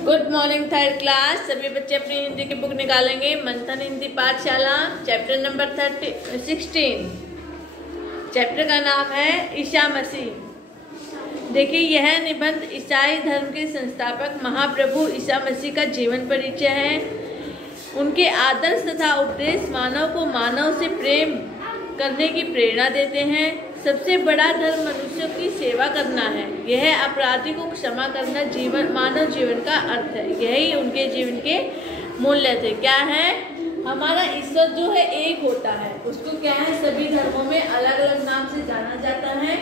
Good morning third class. सभी बच्चे अपनी हिंदी की बुक निकालेंगे। मंथन हिंदी पाठशाला चैप्टर नंबर 16। चैप्टर का नाम है ईसा मसीह। देखिए, यह निबंध ईसाई धर्म के संस्थापक महाप्रभु ईसा मसीह का जीवन परिचय है। उनके आदर्श तथा उपदेश मानव को मानव से प्रेम करने की प्रेरणा देते हैं। सबसे बड़ा धर्म मनुष्य की सेवा करना है। यह अपराधी को क्षमा करना मानव जीवन का अर्थ है। यही उनके जीवन के मूल्य थे। क्या है? हमारा ईश्वर जो है एक होता है, उसको क्या है, सभी धर्मों में अलग अलग नाम से जाना जाता है।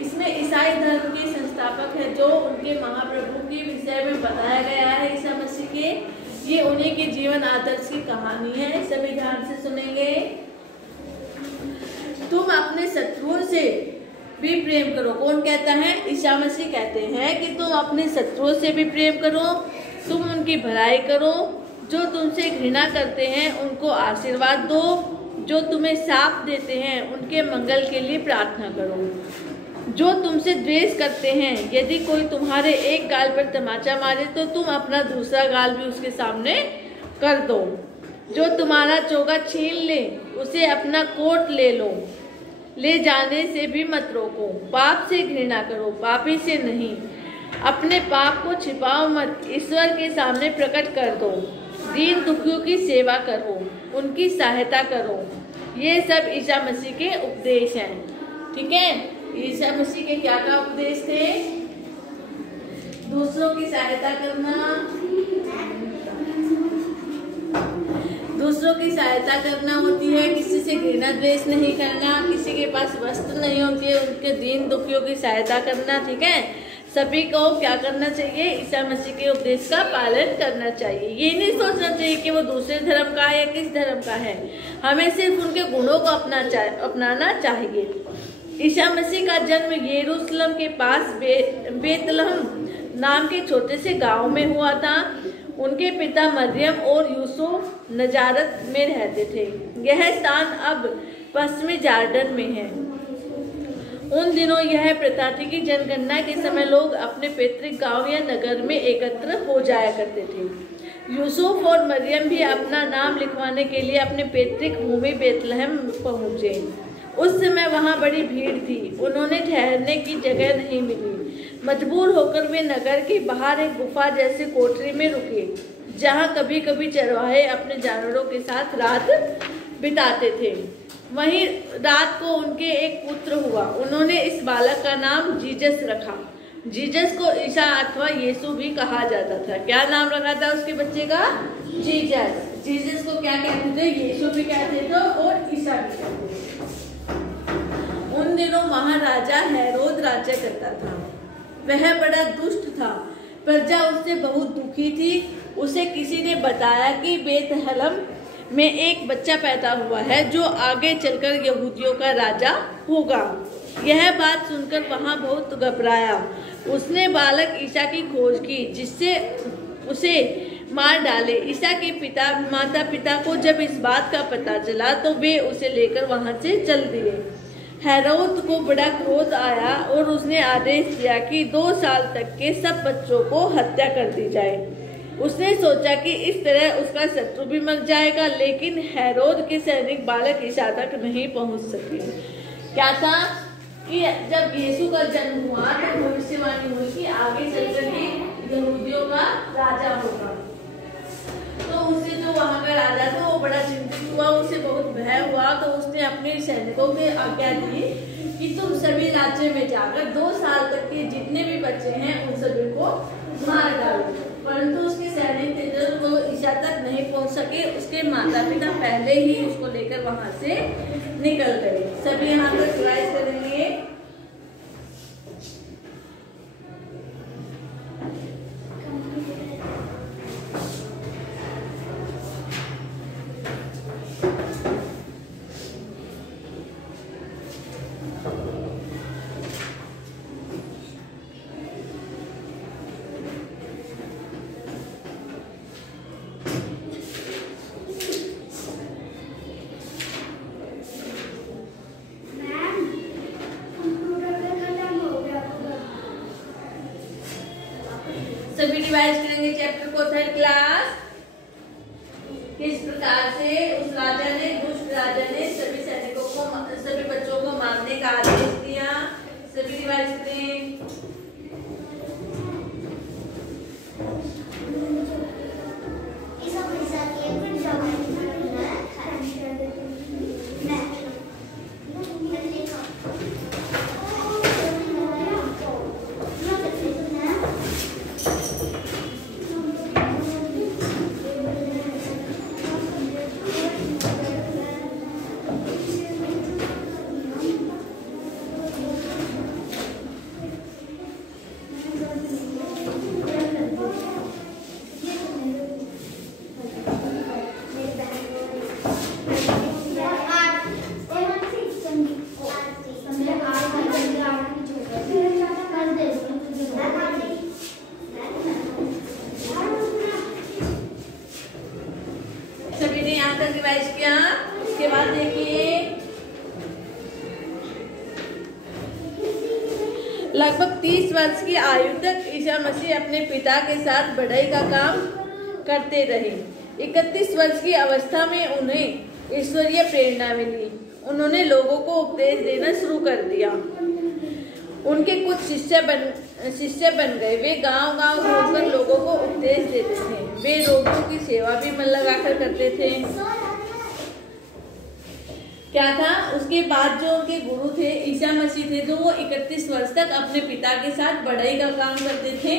इसमें ईसाई धर्म के संस्थापक है जो उनके महाप्रभु के विषय में बताया गया है, ईसा मसीह के। ये उन्हीं के जीवन आदर्श की कहानी है। सभी ध्यान से सुनेंगे। तुम अपने शत्रुओं से भी प्रेम करो। कौन कहता है? ईसा मसीह कहते हैं कि तुम अपने शत्रुओं से भी प्रेम करो, तुम उनकी भलाई करो। जो तुमसे घृणा करते हैं उनको आशीर्वाद दो, जो तुम्हें शाप देते हैं उनके मंगल के लिए प्रार्थना करो। जो तुमसे द्वेष करते हैं, यदि कोई तुम्हारे एक गाल पर तमाचा मारे तो तुम अपना दूसरा गाल भी उसके सामने कर दो। जो तुम्हारा चोगा छीन ले, उसे अपना कोट ले लो। ले जाने से भी मत रोको। पाप से घृणा करो, पापी से नहीं। अपने पाप को छिपाओ मत, ईश्वर के सामने प्रकट कर दो। दीन दुखियों की सेवा करो, उनकी सहायता करो। ये सब ईसा मसीह के उपदेश हैं। ठीक है, ईसा मसीह के क्या का उपदेश थे? दूसरों की सहायता करना, दूसरों की सहायता करना होती है। किसी से घृणा द्वेष नहीं करना। किसी के पास वस्त्र नहीं होती है, उनके दीन दुखियों की सहायता करना। ठीक है, सभी को क्या करना चाहिए? ईसा मसीह के उपदेश का पालन करना चाहिए। ये नहीं सोचना चाहिए कि वो दूसरे धर्म का है या किस धर्म का है। हमें सिर्फ उनके गुणों को अपनाना चाहिए। ईसा मसीह का जन्म यरूशलेम के पास बेतलहम नाम के छोटे से गांव में हुआ था। उनके पिता मरियम और यूसुफ नजारत में रहते थे। यह स्थान अब पश्चिमी जॉर्डन में है। उन दिनों यह प्रथा थी कि जनगणना के समय लोग अपने पैतृक गांव या नगर में एकत्र हो जाया करते थे। यूसुफ और मरियम भी अपना नाम लिखवाने के लिए अपने पैतृक भूमि बेतलहम पहुंचे। उस समय वहां बड़ी भीड़ थी। उन्होंने ठहरने की जगह नहीं मिली। मजबूर होकर वे नगर के बाहर एक गुफा जैसे कोठरी में रुके, जहां कभी कभी चरवाहे अपने जानवरों के साथ रात बिताते थे। वहीं रात को उनके एक पुत्र हुआ। उन्होंने इस बालक का नाम जीसस रखा। जीसस को ईसा अथवा यीशु भी कहा जाता था। क्या नाम रखा था उसके बच्चे का? जीसस। जीसस को क्या कहते थे? यीशु भी कहते थे और ईसा भी कहते थे। उन दिनों महाराजा हेरोद राज्य करता था। वह बड़ा दुष्ट था। प्रजा उससे बहुत दुखी थी। उसे किसी ने बताया कि बेतलहम में एक बच्चा पैदा हुआ है जो आगे चलकर यहूदियों का राजा होगा। यह बात सुनकर वहां बहुत घबराया। उसने बालक ईसा की खोज की, जिससे उसे मार डाले। ईसा के माता पिता को जब इस बात का पता चला तो वे उसे लेकर वहां से चल दिए। हेरोद को बड़ा क्रोध आया और उसने आदेश दिया कि 2 साल तक के सब बच्चों को हत्या कर दी जाए। उसने सोचा कि इस तरह उसका शत्रु भी मर जाएगा, लेकिन हेरोद के सैनिक बालक ईसा तक नहीं पहुंच सके। क्या था कि जब यीशु का जन्म हुआ तो भविष्यवाणी हुई कि आगे चलकर ये यहूदियों का राजा होगा। तो उसे जो वहां का राजा था वो बड़ा चिंतित हुआ, उसे बहुत भय हुआ। तो उसने अपने सैनिकों को आज्ञा दी कि तुम सभी राज्य में जाकर 2 साल तक के जितने भी बच्चे हैं उन सभी को मार डालो। परंतु उसके सैनिक थे जो वो ईसा तक नहीं पहुंच सके। उसके माता पिता पहले ही उसको लेकर वहां से निकल गए। सभी यहाँ पर रिवाइज करेंगे। सभी रिवाइज करेंगे चैप्टर को, थर्ड क्लास। किस प्रकार से उस राजा ने, दुष्ट राजा ने सभी सैनिकों को, सभी बच्चों को मारने का आदेश दिया। सभी रिवाइज करें। रिवाइज किया। उसके बाद देखिए, लगभग 30 वर्ष की आयु तक ईसा मसीह अपने पिता के साथ बढ़ई का काम करते रहे। 31 वर्ष की अवस्था में उन्हें ईश्वरीय प्रेरणा मिली। उन्होंने लोगों को उपदेश देना शुरू कर दिया। उनके कुछ शिष्य बन गए। वे गांव-गांव घूमकर लोगों को उपदेश देते थे। वे रोगियों की सेवा भी मन लगाकर करते थे। क्या था, उसके बाद जो उनके गुरु थे, ईसा मसीह थे, जो वो 31 वर्ष तक अपने पिता के साथ बढ़ई का काम करते थे।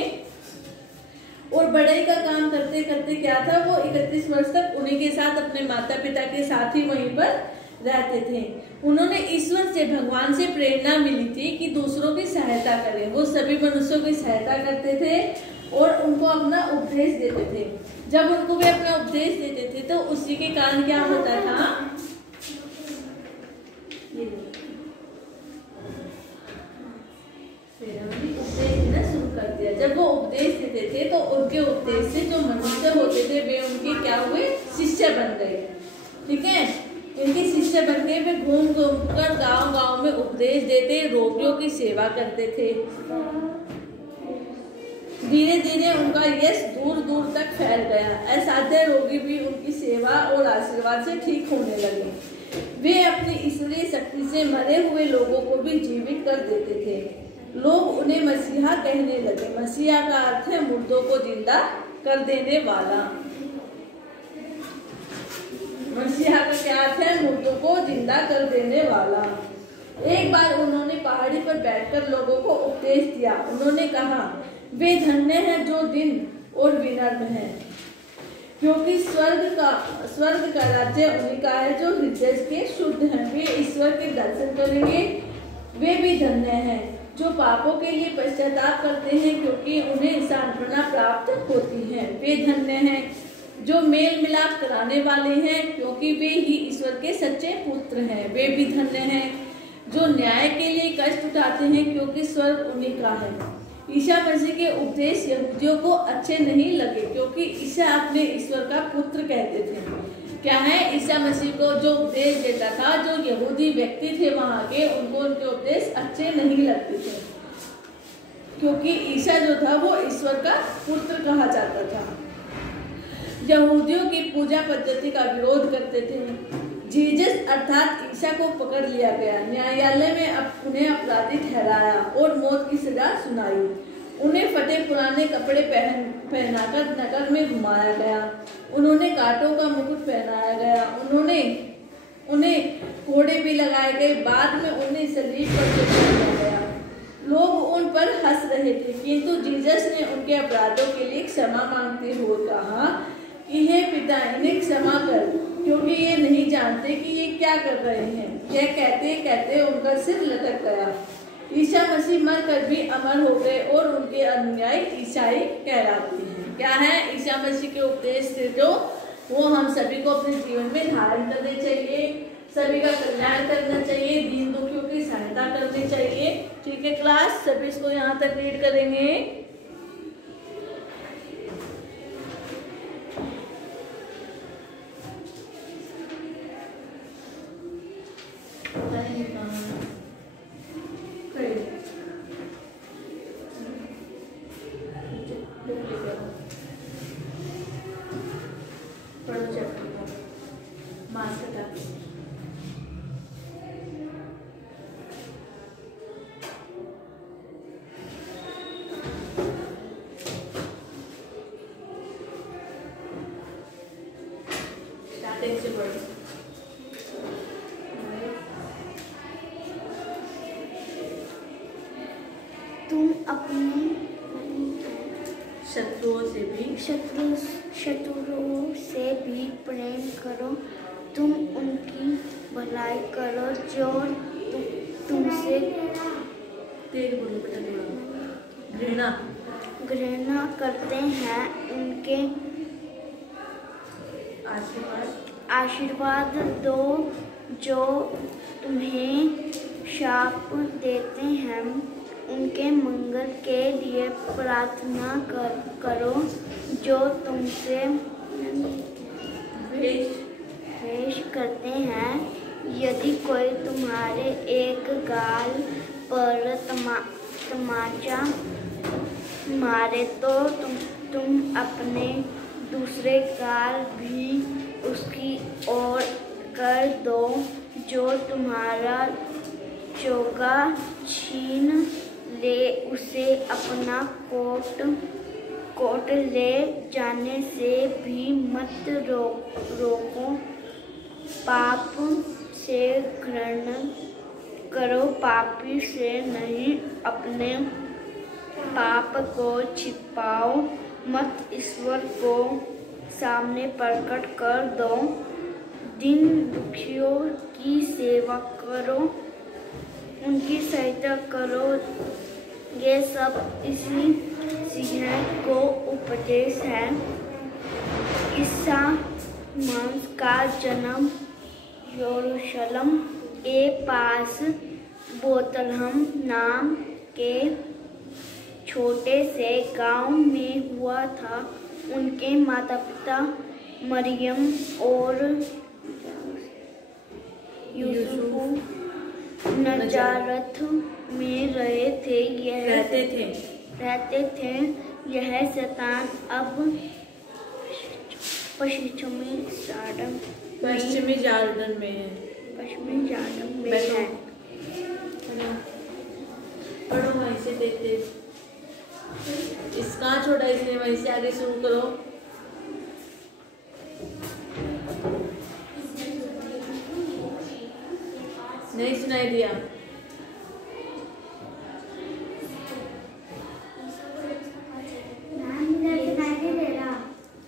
और बढ़ई का काम करते करते क्या था, वो 31 वर्ष तक उन्हीं के साथ, अपने माता पिता के साथ ही वहीं पर रहते थे। उन्होंने ईश्वर से, भगवान से प्रेरणा मिली थी कि दूसरों की सहायता करें। वो सभी मनुष्यों की सहायता करते थे और उनको अपना उपदेश देते थे। जब उनको वे अपना उपदेश देते थे तो उसी के कारण क्या होता था, उपदेश देना शुरू कर दिया। जब वो उपदेश देते थे तो उनके उपदेश से जो मनुष्य होते थे वे उनके क्या हुए, शिष्य बन गए। ठीक है, इनके शिष्य बन गए। वे घूम घूम कर गाँव-गाँव में उपदेश देते, रोगियों की सेवा करते थे। धीरे धीरे उनका यश दूर दूर तक फैल गया। असाध्य रोगी भी उनकी सेवा और आशीर्वाद से ठीक होने लगे। वे अपनी ईश्वरीय शक्ति से मरे हुए लोगों को भी जीवित कर देते थे। लोग उन्हें मसीहा कहने लगे। मसीहा का अर्थ है मुर्दों को जिंदा कर देने वाला। मसीहा का क्या अर्थ है, मुर्दों को जिंदा कर देने वाला। एक बार उन्होंने पहाड़ी पर बैठकर लोगों को उपदेश दिया। उन्होंने कहा, वे धन्य हैं जो दिन और विनम्र हैं, क्योंकि स्वर्ग का राज्य उन्हीं का है जो हृदय के शुद्ध हैं। वे ईश्वर के दर्शन करेंगे। वे भी धन्य हैं जो पापों के लिए पश्चाताप करते हैं, क्योंकि उन्हें सांत्वना प्राप्त होती है। वे धन्य हैं जो मेल मिलाप कराने वाले हैं, क्योंकि वे ही ईश्वर के सच्चे पुत्र हैं। वे भी धन्य हैं जो न्याय के लिए कष्ट उठाते हैं, क्योंकि स्वर्ग उन्हीं का है। ईसा मसीह के उपदेश यहूदियों को अच्छे नहीं लगे, क्योंकि ईसा अपने ईश्वर का पुत्र कहते थे। क्या है, ईसा मसीह को जो उपदेश देता था, जो यहूदी व्यक्ति थे वहाँ के, उनको उनके उपदेश अच्छे नहीं लगते थे, क्योंकि ईसा जो था वो ईश्वर का पुत्र कहा जाता था। यहूदियों की पूजा पद्धति का विरोध करते थे। जीसस अर्थात ईसा को पकड़ लिया गया। न्यायालय में उन्हें अपराधी ठहराया और मौत की सजा सुनाई। उन्हें फटे पुराने कपड़े पहनाकर नगर में घुमाया गया। उन्होंने कांटों का मुकुट पहनाया गया। उन्हें कोड़े भी लगाए गए। बाद में उन्हें सलीब पर चढ़ाया गया। लोग उन पर हंस रहे थे, किंतु जीसस ने उनके अपराधों के लिए क्षमा मांगते हुए कहा कि हे पिता, इन्हें क्षमा कर, क्योंकि ये नहीं जानते कि ये क्या कर रहे हैं। यह कहते कहते उनका सिर लटक गया। ईसा मसीह मर कर भी अमर हो गए और उनके अनुयायी ईसाई कहलाते हैं। क्या है, ईसा मसीह के उपदेश से जो वो हम सभी को अपने जीवन में धारण करने चाहिए, सभी का कल्याण करना चाहिए, दीन दुखियों की सहायता करनी चाहिए। ठीक है क्लास, सभी इसको यहाँ तक रीड करेंगे। शत्रुओं से भी प्रेम करो, तुम उनकी भलाई करो जो तुमसे घृणा करते हैं, उनके आशीर्वाद दो जो तुम्हें शाप देते हैं, उनके मंगल के लिए प्रार्थना करो जो तुमसे द्वेष करते हैं। यदि कोई तुम्हारे एक गाल पर तमाचा मारे तो तुम अपने दूसरे गाल भी उसकी ओर कर दो। जो तुम्हारा चोगा छीन ले उसे अपना कोट ले जाने से भी मत रोको। पाप से घृणा करो, पापी से नहीं, अपने पाप को छिपाओ मत, ईश्वर को सामने प्रकट कर दो। दिन दुखियों की सेवा करो, उनकी सहायता करो, ये सब इसी सिंह को उपदेश है। ईसा मसीह का जन्म यरूशलेम के पास बेथलहम नाम के छोटे से गांव में हुआ था। उनके माता पिता मरियम और यूसुफ नजारत में रहते थे। यह शैतान अब पश्चिमी जॉर्डन में है। पढ़ो वहीं से देखते, इसका छोड़ा इसने, वहीं से आगे शुरू करो। नहीं सुनाई दिया?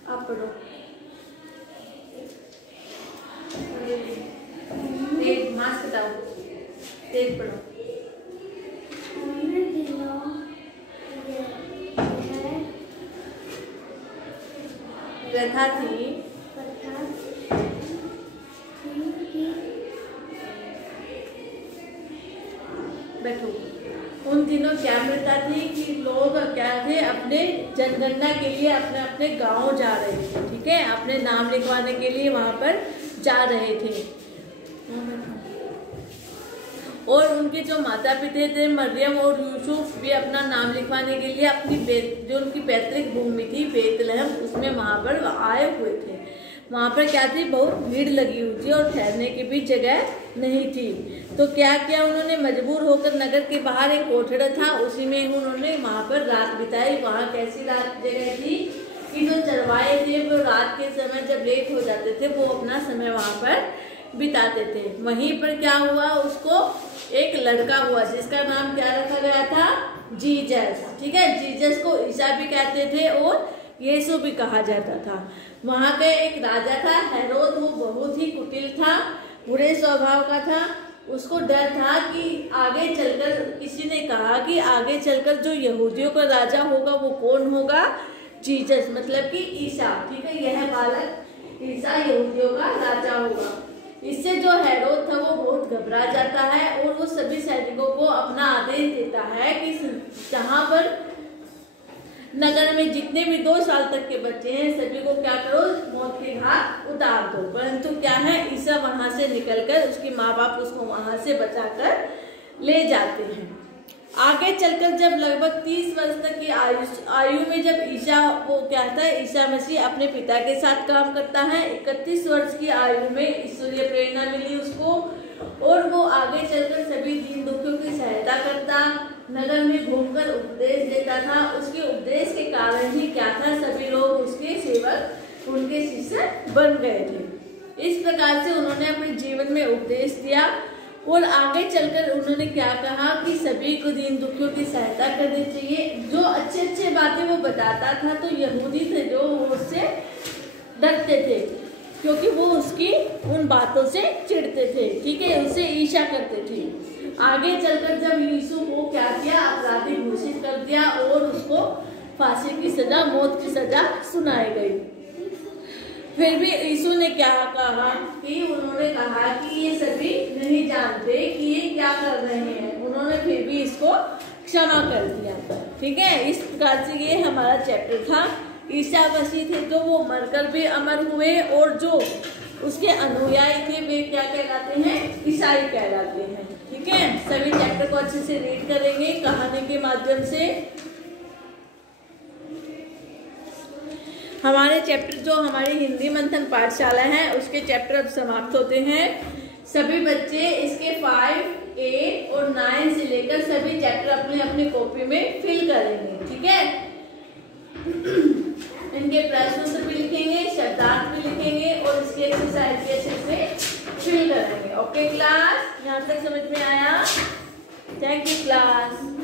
आप पढ़ो। तेज मास्क बताओ, तेज पढ़ो। प्रथा थी बैठो। उन दिनों क्या प्रथा थी कि लोग क्या थे, अपने जनगणना के लिए अपने अपने गांव जा रहे थे, ठीक है, अपने नाम लिखवाने के लिए वहां पर जा रहे थे। और उनके जो माता पिता थे मरियम और यूसुफ भी अपना नाम लिखवाने के लिए अपनी जो उनकी पैतृक भूमि थी बेतलहम, उसमें वहां पर आए हुए थे। वहां पर क्या थी, बहुत भीड़ लगी हुई थी और ठहरने की भी जगह नहीं थी। तो क्या किया उन्होंने, मजबूर होकर नगर के बाहर एक कोठड़ा था, उसी में उन्होंने वहां पर रात बिताई। वहां कैसी रात जगह थी कि जो चरवाहे थे वो रात के समय जब लेट हो जाते थे वो अपना समय वहां पर बिताते थे। वहीं पर क्या हुआ, उसको एक लड़का हुआ जिसका नाम क्या रखा गया था, जीसस, ठीक है। जीसस को ईसा भी कहते थे और यीशु भी कहा जाता था। वहां पे एक राजा था हेरोद, वो बहुत ही कुटिल था, बुरे स्वभाव का था। उसको डर था कि आगे चलकर, किसी ने कहा कि आगे चलकर जो यहूदियों का राजा होगा वो कौन होगा, जीसस, मतलब कि ईसा, ठीक है। यह बालक ईसा यहूदियों का राजा होगा। इससे जो हेरोद था वो बहुत घबरा जाता है और वो सभी सैनिकों को अपना आदेश देता है कि जहां पर नगर में जितने भी 2 साल तक के बच्चे हैं सभी को क्या करो, मौत के घाट उतार दो। परंतु क्या है, ईसा वहां से निकलकर, उसके माँ बाप उसको वहां से बचाकर ले जाते हैं। आगे चलकर जब लगभग 30 वर्ष तक की आयु में जब ईसा वो क्या था, ईसा मसीह अपने पिता के साथ काम करता है। 31 वर्ष की आयु में ईश्वरीय प्रेरणा मिली उसको और वो आगे चलकर सभी दीन दुखियों की सहायता करता, नगर में घूमकर उपदेश देता था। उसके उपदेश के कारण ही क्या था, सभी लोग उसके सेवक, उनके शिष्य बन गए थे। इस प्रकार से उन्होंने अपने जीवन में उपदेश दिया और आगे चलकर उन्होंने क्या कहा कि सभी को दीन दुखियों की सहायता करनी चाहिए। जो अच्छे अच्छे बातें वो बताता था तो यहूदी थे जो उससे डरते थे, क्योंकि वो उसकी उन बातों से चिढ़ते थे, ठीक है, उससे ईर्ष्या करते थे। आगे चलकर जब यीशु को क्या किया, अपराधी घोषित कर दिया और उसको फांसी की सजा, मौत की सजा सुनाई गई। फिर भी यीशु ने क्या कहा कि उन्होंने कहा कि ये सभी नहीं जानते कि ये क्या कर रहे हैं, उन्होंने फिर भी इसको क्षमा कर दिया। ठीक है, इस प्रकार से ये हमारा चैप्टर था। ईसा मसीह थे तो वो मरकर भी अमर हुए, और जो उसके अनुयायी थे वे क्या कहलाते हैं, ईसाई कहलाते हैं। ठीक है, सभी चैप्टर को अच्छे से रीड करेंगे कहानी के माध्यम से। हमारे चैप्टर जो हमारी हिंदी मंथन पाठशाला है उसके चैप्टर अब समाप्त होते हैं। सभी बच्चे इसके 5, 8 और 9 से लेकर सभी चैप्टर अपनी अपनी कॉपी में फिल करेंगे। ठीक है, इनके प्रश्न उत्तर भी लिखेंगे, शब्दार्थ भी लिखेंगे और इसकी एक्सरसाइज भी अच्छे से फिल करेंगे। ओके क्लास, यहाँ तक समझ में आया? Thank you class.